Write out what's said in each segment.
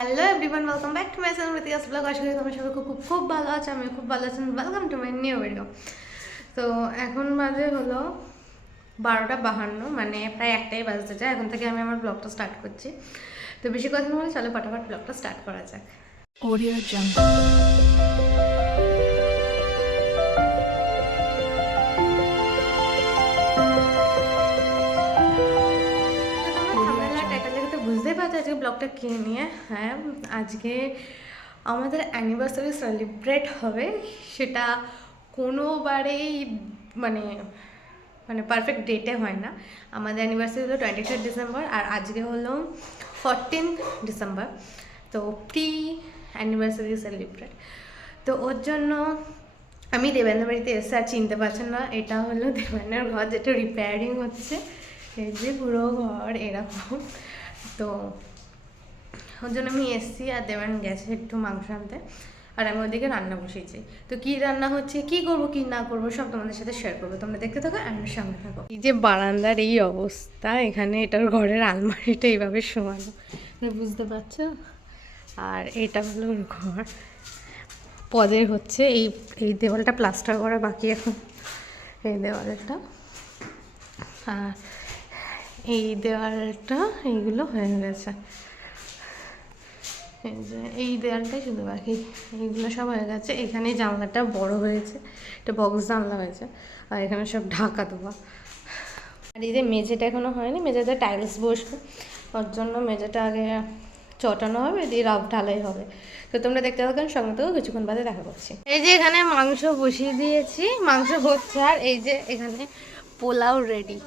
Hello everyone, welcome back to my channel Righteous blog. আশা করি তোমরা সবাই খুব খুব খুব ভালো আছো, আমি খুব ভালো আছি। Welcome to my new video. তো এখন বাজে হলো 12:52, মানে প্রায় একটাই বাজতে যায়। এখন থেকে আমি আমার ব্লগটা স্টার্ট করছি। তো বেশি কথা না বলে চলো ফটাফট ব্লগটা স্টার্ট করা যাক। Audio jungle. বুঝতেই পারছো আজকে ব্লগটা কে নিয়ে। হ্যাঁ, আজকে আমাদের অ্যানিভার্সারি সেলিব্রেট হবে। সেটা কোনোবারেই মানে মানে পারফেক্ট ডেটে হয় না। আমাদের অ্যানিভার্সারি হলো 23 ডিসেম্বর আর আজকে হলো 14 ডিসেম্বর। তো প্রি অ্যানিভার্সারি সেলিব্রেট। তো ওর জন্য আমি দেবেন্দ্র বাড়িতে এসে আর চিনতে পারছেন না, এটা হলো দেবেন্দ্রের ঘর, যেটা রিপেয়ারিং হচ্ছে। এই যে পুরো ঘর এরকম। তো ওর জন্য আমি এসছি আর দেবেন গেছে একটু মাংস আনতে, আর আমি ওদিকে রান্না বসিয়েছি। তো কি রান্না হচ্ছে, কি করব কি না করব সব তোমাদের সাথে শেয়ার করবো। তোমরা দেখতে থাকো আর সঙ্গে থাকো। এই যে বারান্দার এই অবস্থা, এখানে এটার ঘরের আলমারিটা এইভাবে শোয়ানো, বুঝতে পারছো। আর এটা হলো ওর ঘর, পদের হচ্ছে এই এই দেওয়ালটা প্লাস্টার করা বাকি এখন, এই দেওয়ালটা আর এই দেওয়ালটা এইগুলো হয়ে গেছে। এই দেওয়ালটাই শুধু বাকি, এইগুলো সব হয়ে গেছে। এখানে জানলাটা বড় হয়েছে, এটা বক্স জানলা হয়েছে, আর এখানে সব ঢাকা দেওয়া। আর এই যে মেঝেটা এখনো হয়নি, মেঝেতে টাইলস বসবে, ওর জন্য মেঝেটা আগে চটানো হবে, দিয়ে রাফ ঢালাই হবে। তো তোমরা দেখতে থাকো, সঙ্গে তো কিছুক্ষণ বাদে দেখা করছি। এই যে এখানে মাংস বসিয়ে দিয়েছি, মাংস হচ্ছে। আর এই যে এখানে পোলাও রেডি,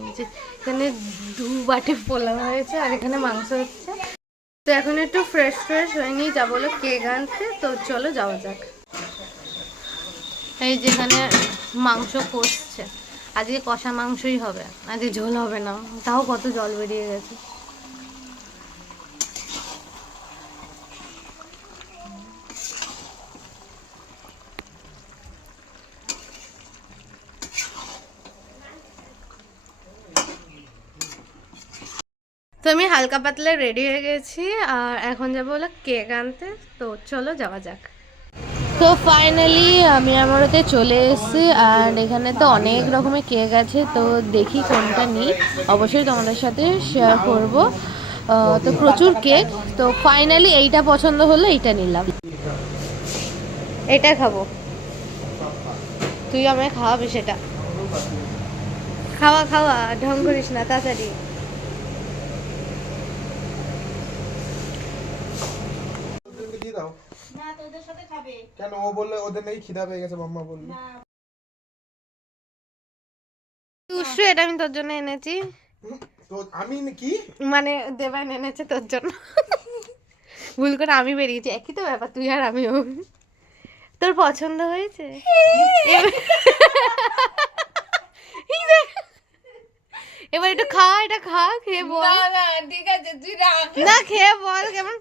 এই যে এখানে 2 বাটি পোলাও হয়েছে আর এখানে মাংস হচ্ছে। তো এখন একটু ফ্রেশ হয়নি, যাবো হলো কেক আনতে। তো চলো যাওয়া যাক। এই যেখানে মাংস কষছে, আজকে কষা মাংসই হবে, আজকে ঝোল হবে না। তাও কত জল বেরিয়ে গেছে। তো আমি হালকা পাতলা রেডি হয়ে গেছি আর এখন যাবো হলো কেক আনতে। তো চলো যাওয়া যাক। তো ফাইনালি আমি আমার ওতে চলে এসেছি আর এখানে তো অনেক রকমের কেক আছে। তো দেখি কোনটা নিই, অবশ্যই তোমাদের সাথে শেয়ার করব। তো প্রচুর কেক। তো ফাইনালি এইটা পছন্দ হলো, এইটা নিলাম। এটা খাবো, তুই আমায় খাওয়াবি সেটা। খাওয়া খাওয়া, ঢং করিস না, তাড়াতাড়ি। কেন ও বললে ওদের নাকি খিদা পেয়ে গেছে, মাম্মা বললো। দুশো, এটা আমি তোর জন্য এনেছি। তো আমি কি মানে দেবান এনেছে তোর জন্য। ভুল করে আমি বেরিয়েছি, একই তো ব্যাপার, তুই আর আমিও। তোর পছন্দ হয়েছে? এবার একটু খা, এটা খা, খেয়ে বল। না ঠিক আছে, তুই রাখ না খেয়ে বল কেমন।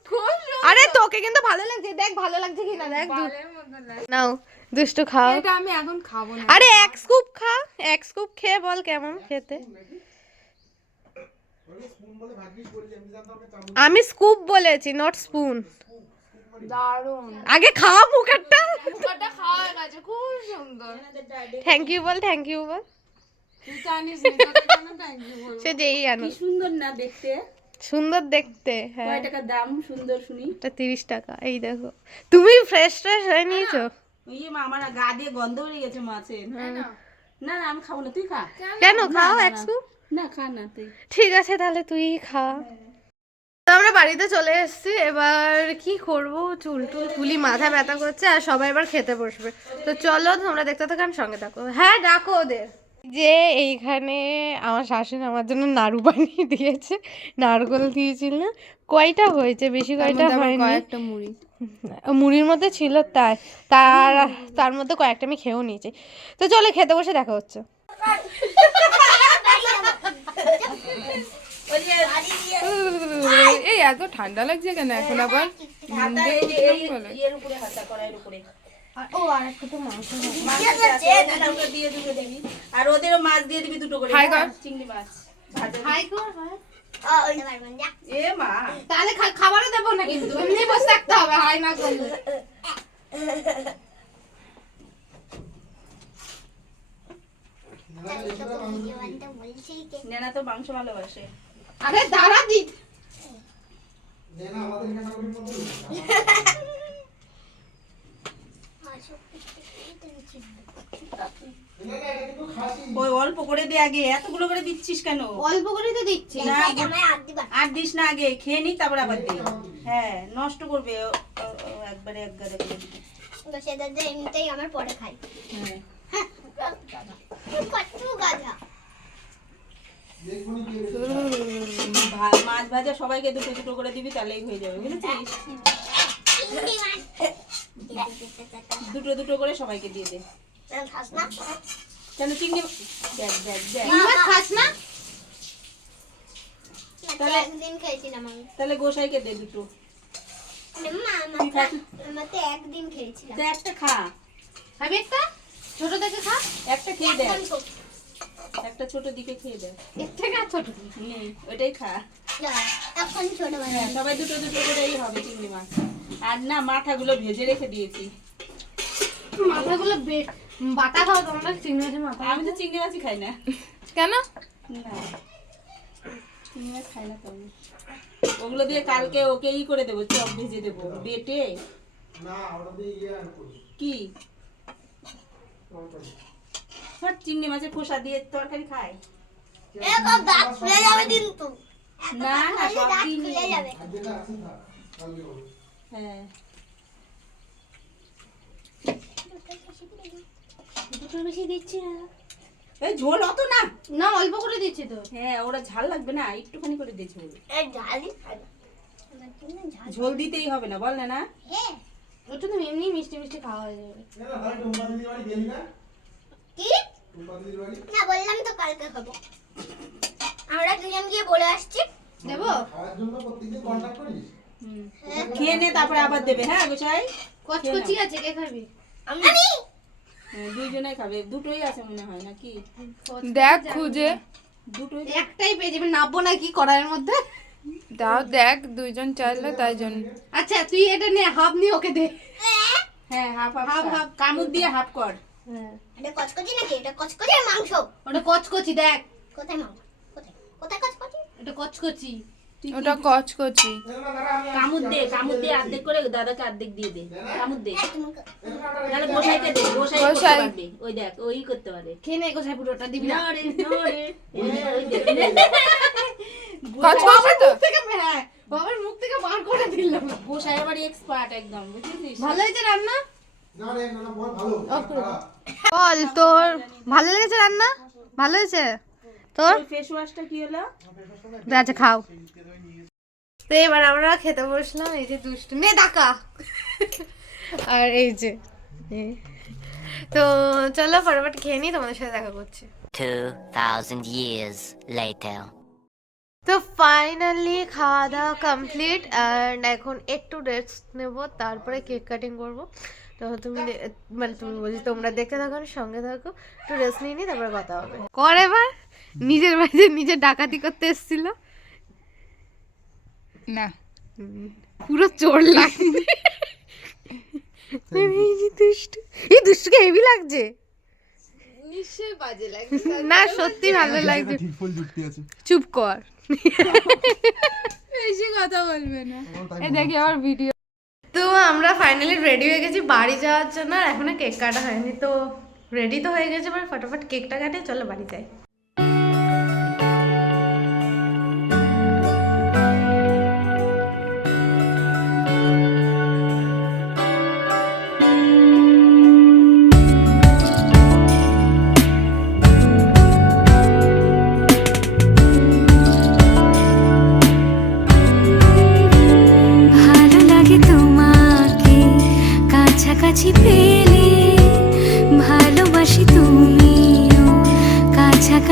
আরে তোকে কিন্তু ভালো লাগছে, দেখ ভালো লাগছে কিনা দেখ। নাও দুষ্টু খাও। এটা আমি এখন খাবো না। আরে এক স্কুপ খা, এক স্কুপ খেয়ে বল কেমন খেতে। আমি স্কুপ বলেছি, নট স্পুন। দারুণ, আগে খা মুখটা। মুখটা খাওয়া গেছে, খুব সুন্দর। থ্যাংক ইউ বল, থ্যাংক ইউ বল। তুই জানিস না তোকে কেন থ্যাংক ইউ বলবো? সে যেই আনো। কি সুন্দর না দেখতে, সুন্দর দেখতে। হ্যাঁ, কয় টাকা দাম সুন্দর শুনি। এটা 30 টাকা। এই দেখো, তুমি ফ্রেশ হয়ে নিয়েছো। ইয়ে মা, আমার গা দিয়ে গন্ধ বেরিয়ে গেছে মাছের। না না আমি খাবো না, তুই খা। কেন খাও এক স্কুপ? না খা না তুই। ঠিক আছে তাহলে তুই খা। তো আমরা বাড়িতে চলে এসেছি, এবার কি করব, চুল টুল খুলি, মাথা ব্যথা করছে আর সবাই এবার খেতে বসবে। তো চলো তোমরা দেখতে থাকো, আমি সঙ্গে থাকো। হ্যাঁ ডাকো ওদের। যে এইখানে আমার শাশুড়ি আমার জন্য নাড়ু বানিয়ে দিয়েছে, নারকোল দিয়েছিল না। কয়টা হয়েছে, বেশি কয়টা হয়নি। কয়েকটা মুড়ি মুড়ির মধ্যে ছিল, তাই তার মধ্যে কয়েকটা আমি খেয়েও নিয়েছি। তো চলে খেতে বসে দেখা হচ্ছে। এই এত ঠান্ডা লাগছে কেন এখন আবার? ও আর একটু তো মাংস আর ওদেরও মাছ দিয়ে দিবি দুটো করে, হাই কর। চিংড়ি মাছ। হাই কর। এ মা তাহলে খাবারও দেবো না কিন্তু এমনি বসে থাকতে হবে হাই না করলে। নেনা তো মাংস ভালোবাসে। আরে দাঁড়া দি নেনা আমাদের এখানে আমাদের মতো নেনা এটা কিন্তু খাসি ওই অল্প করে দে আগে, এতগুলো করে দিচ্ছিস কেন? অল্প করে তো দিচ্ছি। না আর দিস না, আগে খেয়ে নি তারপর আবার দে। হ্যাঁ নষ্ট করবে একবারে একবারে করে দিবি। এমনিতেই আমার পরে খাই হ্যাঁ কত গাধা দেখুন কি মাছ ভাজা সবাইকে দুটো দুটো করে দিবি, তাহলেই হয়ে যাবে বুঝেছিস? দুটো দুটো করে সবাইকে দিয়ে দে। খাস না কেন চিংড়ি দেখ দেখ দেখ, মাছ খাস না? তাহলে- একদিন খেয়েছিলাম আমি তাহলে গোসাইকে দে দুটো। আমার তো একদিন খেয়েছিলাম তো একটা খা, খাবি একটা? ছোট দেখে খা। একটা খেয়ে দেখ, একদম তো- একটা ছোট দিকে খেয়ে দেখ। এর থেকে আর ছোট। ওইটাই খা। না, এখন ছোটবেলা হ্যাঁ সবাই দুটো দুটো করেই হবে চিংড়ি মাছ। আর না মাথাগুলো ভেজে রেখে দিয়েছি। মাথাগুলো বাটা খাও তোমরা, চিংড়ি মাছের মাথা। আমি তো চিংড়ি মাছই খাই না। কেন? না চিংড়ি মাছ খাই না তো আমি। ওগুলো দিয়ে কালকে ওকে করে দেবো, চপ ভেজে দেবো বেটে। না ওটা দিয়ে আর করি কি সব চিংড়ি মাছের খোসা দিয়ে তরকারি খায়? এরকম দাঁত খুলে যাবে কিন্তু না না সব দাঁত দিনই। খুলে যাবে আর যেটা আছে না কালকে হবে হ্যাঁ দুটো বেশি দিচ্ছি না এই ঝোল অত না। না অল্প করে দিচ্ছি তো। হ্যাঁ ওরা ঝাল লাগবে না, একটুখানি করে দে ঝোল। এই ঝালই খাই না। আমার জন্য ঝাল ঝোল দিতেই হবে না বল না না। হ্যাঁ ওটা তো এমনি মিষ্টি মিষ্টি খাওয়া হয়ে যাবে। নেনা ভাই টুম্পা দিদির বাড়ি গেলি না? কি টুম্পা দিদির বাড়ি না বললাম তো কালকে খাবো আমরা দুজন গিয়ে বলে আসছি দেবো? খাওয়ার জন্য প্রত্যেকদিন কন্ট্যাক্ট করিস খেয়ে নে তারপরে আবার দেবে। হ্যাঁ গোসাই কচকচি আছে, কে খাবি? আমি হ্যাঁ, দুইজনেই খাবে, দুটোই আছে মনে হয় নাকি? দেখ খুঁজে দুটোই একটাই পেয়ে যাবে, নাববো নাকি কড়াইয়ের মধ্যে? দাও, দেখ দুইজন চাইলে তাই জন্য। আচ্ছা তুই এটা নে, হাফ নিয়ে ওকে দে। হ্যাঁ half half half, half half. কামড় দিয়ে হাফ কর। হ্যাঁ এটা কচকচি নাকি এটা কচকচি আর মাংস ওটা কচকচি, দেখ কোথায় মাংস কোথায় কোথায় কচকচি এটা কচকচি। ওটা কচকচি। নেনা দাঁড়া আমি কামড় দিয়ে অর্ধেক করে দাদাকে অর্ধেক দিয়ে দে। কামড় দে, তোমাকে তাহলে গোসাইকে দে, গোসাই করতে গোসাই। পারবে। ওই দেখ ওই করতে পারে। খেয়ে নে গোসাই, পুরোটা দিবি না। না রে, না রে। ওই দেখ। কচকচি তো? হ্যাঁ বাবার মুখ থেকে বার করে দিলাম। গোসাই আবার এক্সপার্ট একদম, বুঝেছিস? ভালো হয়েছে রান্না? না রে না বল ভালো খারাপ। বল তোর ভালো লেগেছে রান্না? ভালো হয়েছে তোর? ওই ফেস ওয়াশটা কি হলো? আচ্ছা খাও। তো এবার আমরা খেতে বসলাম। এই যে দুষ্টু নে ডাকা আর এই যে তো চলো ফটাফট খেয়ে নিই, তোমাদের সাথে দেখা করছি। 2,000 years later. তো ফাইনালি খাওয়া দাওয়া কমপ্লিট অ্যান্ড এখন একটু রেস্ট নেব, তারপরে কেক কাটিং করব। তো তুমি মানে তুমি বলছি তোমরা দেখতে থাকো, সঙ্গে থাকো, একটু রেস্ট নিয়ে নিই, তারপরে কথা হবে। কর এবার নিজের বাড়িতে নিজে ডাকাতি করতে এসেছিল না পুরো চোর লাগছে। এই যে দুষ্টু, এই দুষ্টুকে হেভি লাগছে। নিশ্চয়ই বাজে লাগছে। না সত্যি ভালো লাগছে। ঠিক ফুল যুক্তি আছে চুপ কর। বেশি কথা বলবে না। এই দেখি আমার ভিডিও। তো আমরা ফাইনালি রেডি হয়ে গেছি বাড়ি যাওয়ার জন্য, আর এখনো কেক কাটা হয়নি। তো রেডি তো হয়ে গেছে, এবার ফটাফট কেকটা কাটে চলো বাড়ি যাই। ভালো লাগে তোমাকে কাছাকাছি পেলে, ভালোবাসি তুমিও কাছাকাছি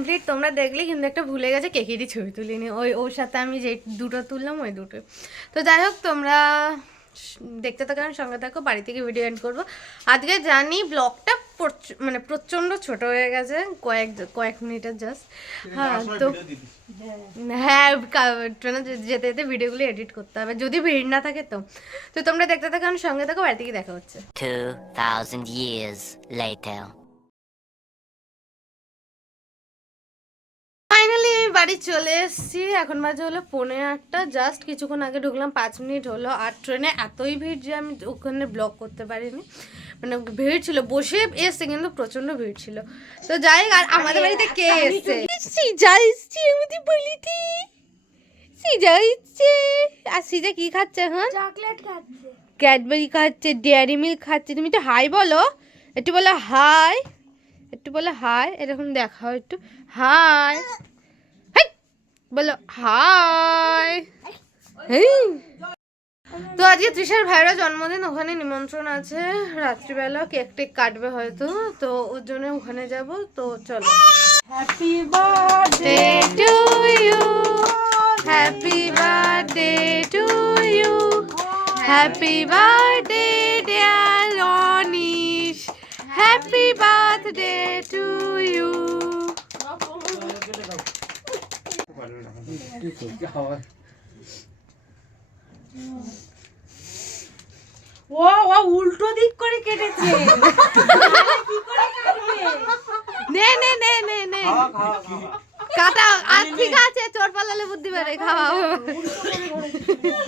কমপ্লিট, তোমরা দেখলে, কিন্তু একটা ভুলে গেছে, কেকেরই ছবি তুলিনি, ওর সাথে আমি যে দুটো তুললাম ওই দুটো। তো যাই হোক, তোমরা দেখতে থাকো, সঙ্গে থাকো, বাড়ি থেকে ভিডিও এন্ড করবো। আজকে জানি ব্লগটা মানে প্রচণ্ড ছোট হয়ে গেছে, কয়েক মিনিটের জাস্ট। হ্যাঁ, তো হ্যাঁ, ট্রেনে যেতে যেতে ভিডিওগুলো এডিট করতে হবে, যদি ভিড় না থাকে। তো তোমরা দেখতে থাকো, সঙ্গে থাকো, বাড়ি থেকে দেখা হচ্ছে। 2000 years later. ফাইনালি আমি বাড়ি চলে এসেছি, এখন বাজে হলো 8:45, জাস্ট কিছুক্ষণ আগে ঢুকলাম, 5 মিনিট হলো। আর ট্রেনে এতই ভিড় যে আমি ওখানে ব্লগ করতে পারিনি, মানে ভিড় ছিল, বসে এসছে কিন্তু প্রচন্ড ভিড় ছিল। তো যাই, আর আমাদের বাড়িতে কে এসছে? সিজা এসছে, আমাদের বাড়িতে সিজা এসছে। আর সিজা কি খাচ্ছে? হ্যাঁ, চকলেট খাচ্ছে। ক্যাডবেরি খাচ্ছে, ডেয়ারি মিল্ক খাচ্ছে। তুমি তো হাই বলো, একটু বলো হাই, একটু বলো হাই, এরকম দেখাও একটু, হাই বলো, হাই। তো আজকে তৃষার ভাইয়েরও জন্মদিন, ওখানে নিমন্ত্রণ আছে, রাত্রিবেলা কেক টেক কাটবে হয়তো, তো ওর জন্য ওখানে যাব। তো চলো। Happy birthday to you, happy birthday to you, happy birthday dear Ronish, happy birthday to you. ও উল্টো দিক করে কেটেছে। নে নে নে নে নে কাটা। আর ঠিক আছে, চোর পালালে বুদ্ধি বেড়ে, খাওয়াও।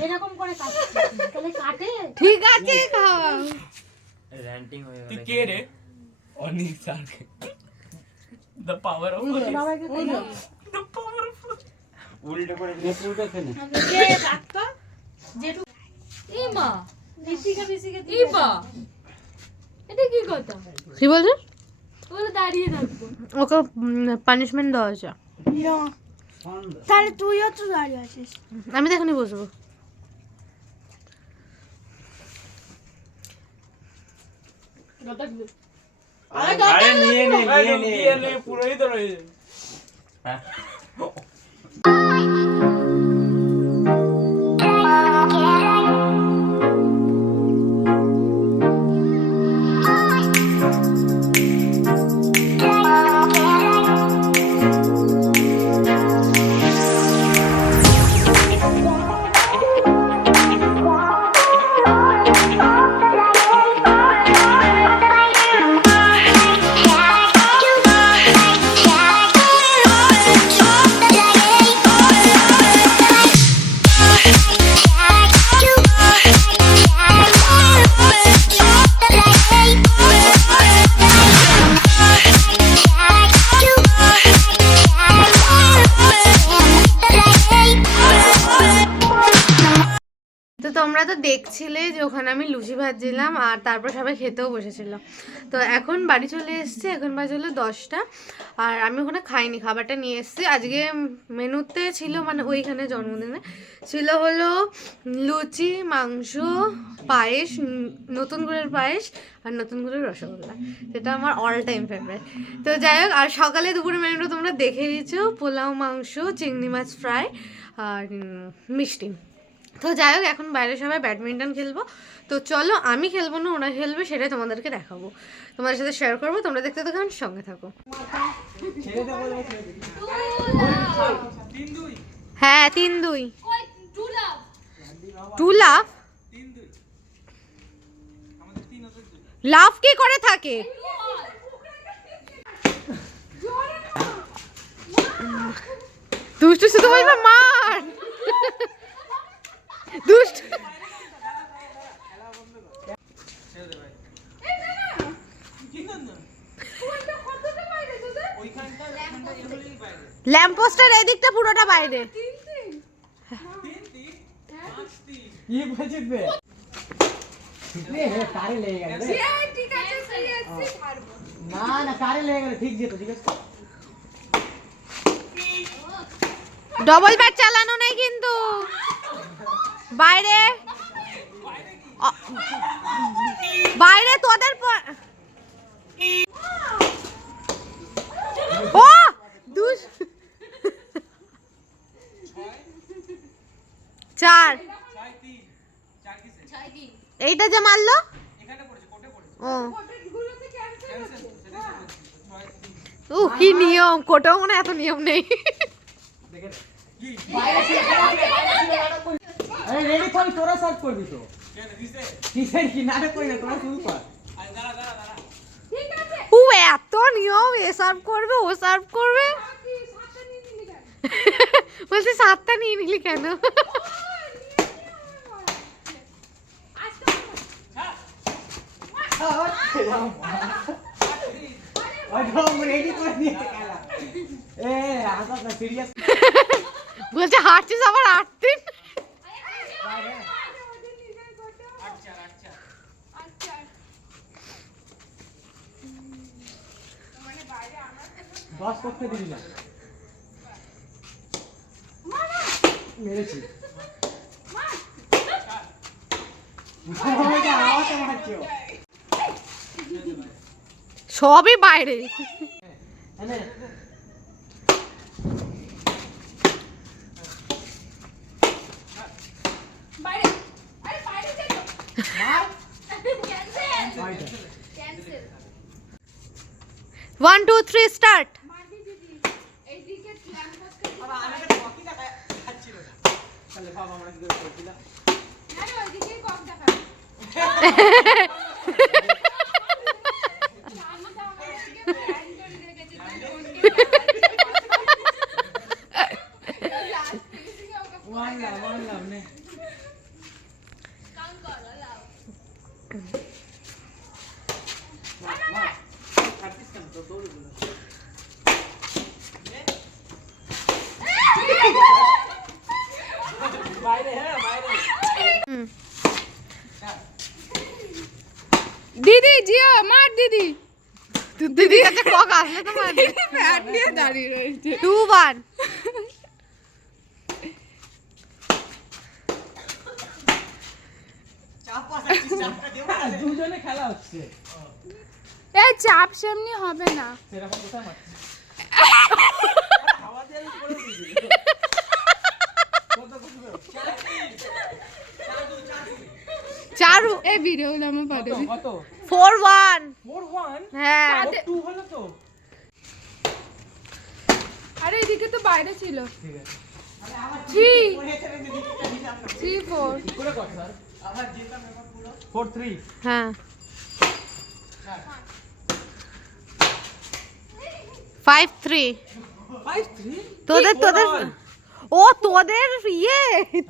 এরকম করে কাটে, তাহলে কাটে। ঠিক আছে, খাওয়াও। তুই কে রে? Anil sir, the power of উল্টো করে উল্টো খেলে কে কাটতো? যেটু এই মা, ঋতিকা ঋতিকা এই মা, এটা কি কথা? কি বলছিস? ওরা দাঁড়িয়ে থাকবো, ওকে পানিশমেন্ট দেওয়া হয়েছে। তাহলে তুইও তো দাঁড়িয়ে আছিস। আমি তো এখনই বসবো। আরে নিয়ে নে পুরোই তো রয়েছে। তোমরা তো দেখছিলে যে ওখানে আমি লুচি ভাজছিলাম, আর তারপর সবাই খেতেও বসেছিল। তো এখন বাড়ি চলে এসেছি, এখন বাজে হলো 10টা, আর আমি ওখানে খাইনি, খাবারটা নিয়ে এসেছি। আজকে মেনুতে ছিল, মানে ওইখানে জন্মদিনে ছিল হলো লুচি, মাংস, পায়েস, নতুন গুড়ের পায়েস, আর নতুন গুড়ের রসগোল্লা, যেটা আমার অল টাইম ফেভারিট। তো যাই হোক, আর সকালে দুপুরে মেনুটা তোমরা দেখে দিয়েছো, পোলাও, মাংস, চিংড়ি মাছ ফ্রাই, আর মিষ্টি। তো যাই হোক, এখন বাইরে সবাই ব্যাডমিন্টন খেলবো। তো চলো, আমি খেলবো না, ওরা খেলবে, সেটাই তোমাদেরকে দেখাবো, তোমাদের সাথে শেয়ার করবো। তোমরা দেখতে থাকো, সঙ্গে থাকো। হ্যাঁ, 3-2। টু লাভ, লাভ কি করে থাকে? দুষ্টু শুধু বলবে মার, দুষ্ট। ল্যাম্পপোস্টের এদিকটা পুরোটা বাইরে। কি বলছিস বে? কারে লেগে গেল? না না, কারে লেগে গেল, ঠিক যেত, ঠিক আছে। ডবল ব্যাট চালানো নেই কিন্তু, বাইরে বাইরে তোদের ও দুস 4 এইটা যে মারলো ও কি নিয়ম কোটাও মনে এত নিয়ম নেই রেডি থাক তোরা সার্ভ করবি তো কিসের কি না রে কই না তোরা শুরু কর ও এত নিয়ম এ সার্ভ করবে ও সার্ভ করবে বলছি 7টা নিয়ে নিলি কেন রেডি করে নিয়েছে খেলা এ আসা না সিরিয়াস বলছে হাঁটছিস আবার 8 দিন বস করতে দিবি না মেরেছি সবই বাইরে One, two, three, start. দিদি জিও মার দিদি দিদি কাছে কক আসলে তো মারবে ব্যাট নিয়ে দাঁড়িয়ে রয়েছে 2, 1. দুজনে খেলা হচ্ছে এই চাপ সেমনি হবে না সেরকম কোথায় মারছিস খাওয়া দিয়ে করে দিবি চারু এই ভিডিওগুলো আমার পাঠাবি কত 4, 1. 4-1 হ্যাঁ 2 হলো তো আরে এদিকে তো বাইরে ছিল ঠিক আছে 3 করে ছেড়ে দিবি 3 4 কি করে কর স্যার আবার যেটা মেমো পুরো 4-3 হ্যাঁ 5-3 5-3 তোদের ও তোদের ইয়ে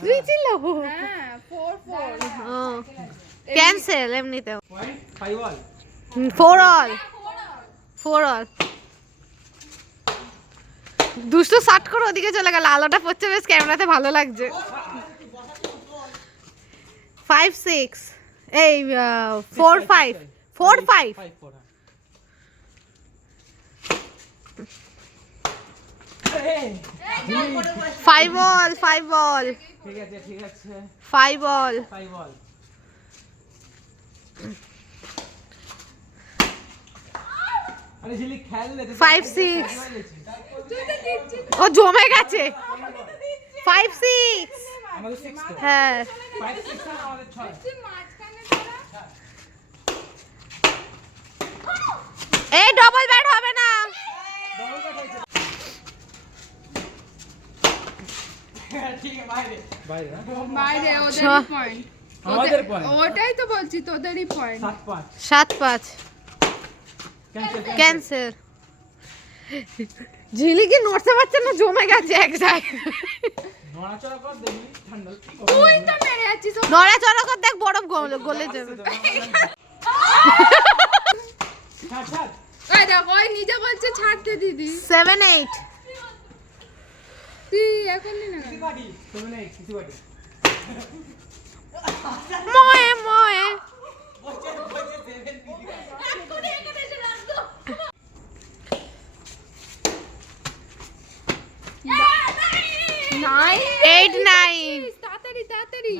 3 ছিল হ্যাঁ 4 4 ও ক্যান্সেল এমনিতেও পয়েন্ট 5-1 4 all 4 all দুষ্টু শার্ট করে ওদিকে চলে গেল আলোটা পড়ছে বেশ ক্যামেরাতে ভালো লাগছে 5-6 এই 4-5 4-5 5-4 5 all 5 all ঠিক আছে 5 all 5 all আরে ঝিলি খেল লে 5-6 ও জমে গেছে 5-6 আমাদের 6 তো হ্যাঁ 5-6 আর আমাদের 6 এই ডবল ব্যাট হবে না ঠিক আছে বাইরে বাইরে বাইরে ওদেরই পয়েন্ট আমাদের পয়েন্ট ওটাই তো বলছি তোদেরই পয়েন্ট 7-5 7-5 ক্যান্সেল ঝিলি কি নড়তে পারছে না জমে গেছে এক জায়গায় নড়াচড়া কর দেখি ঠান্ডা তুই তো মেরে যাচ্ছিস নড়াচড়া কর দেখ বরফ গলে যাবে ছাড় ছাড় এই দেখ ওই নিজে বলছে ছাড়তে দিদি 7-8 তুই এখন নি না বাড়ি তুমি নেই কিছু বাড়ি ময়ে ময়ে নাই 8-9 তাড়াতাড়ি তাড়াতাড়ি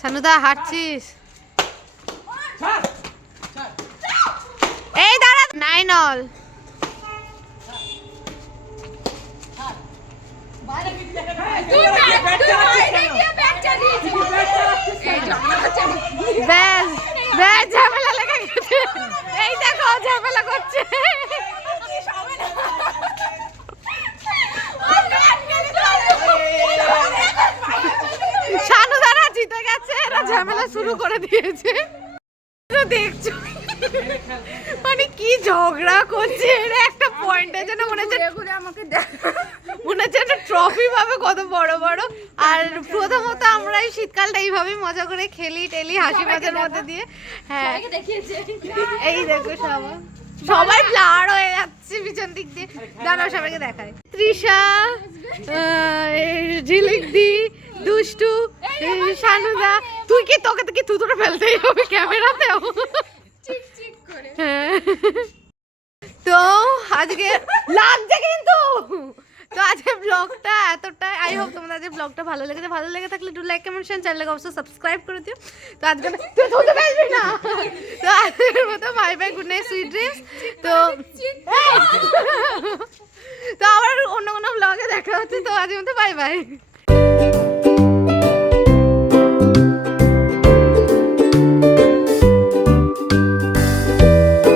সানুদা হাঁটছিস ছাড় এই দাঁড়া 9 all ব্যাস ব্যাস ঝামেলা লেগে গেছে। এই দেখো ঝামেলা করছে। শানু দাঁড়া জিতে গেছে, এরা ঝামেলা শুরু করে দিয়েছে। তো দেখছো মানে কি ঝগড়া করছে এরা, একটা পয়েন্টের জন্য মনে হচ্ছে আমাকে মনে হচ্ছে একটা ট্রফি পাবে কত বড় বড়। আর প্রথমত আমরা এই শীতকালটা এইভাবেই মজা করে খেলি টেলি হাসি মজার মধ্যে দিয়ে। হ্যাঁ এই দেখো সবাই সবাই ব্লার হয়ে যাচ্ছে পিছন দিক দিয়ে। দাঁড়াও সবাইকে দেখায়। তৃষা, ঝিলিকদি, দুষ্টু, শানুদা। তুই কি তোকে তো কি থুতুরে ফেলতেই হবে ক্যামেরাতেও। হ্যাঁ তো আজকে লাগছে কিন্তু। তো আজকে ব্লগটা এতটাই, আই হোপ তোমাদের আজকে ব্লগটা ভালো লেগেছে। ভালো লেগে থাকলে একটু লাইক কমেন্ট শেয়ার, চ্যানেলকে অবশ্যই সাবস্ক্রাইব করে দিও। তো আজকে তুই ধুতে পারবি না। তো আজকের মতো bye bye, good night, sweet dreams. তো তো আবার অন্য কোনো ব্লগে দেখা হচ্ছে। তো আজকের মতো বাই বাই।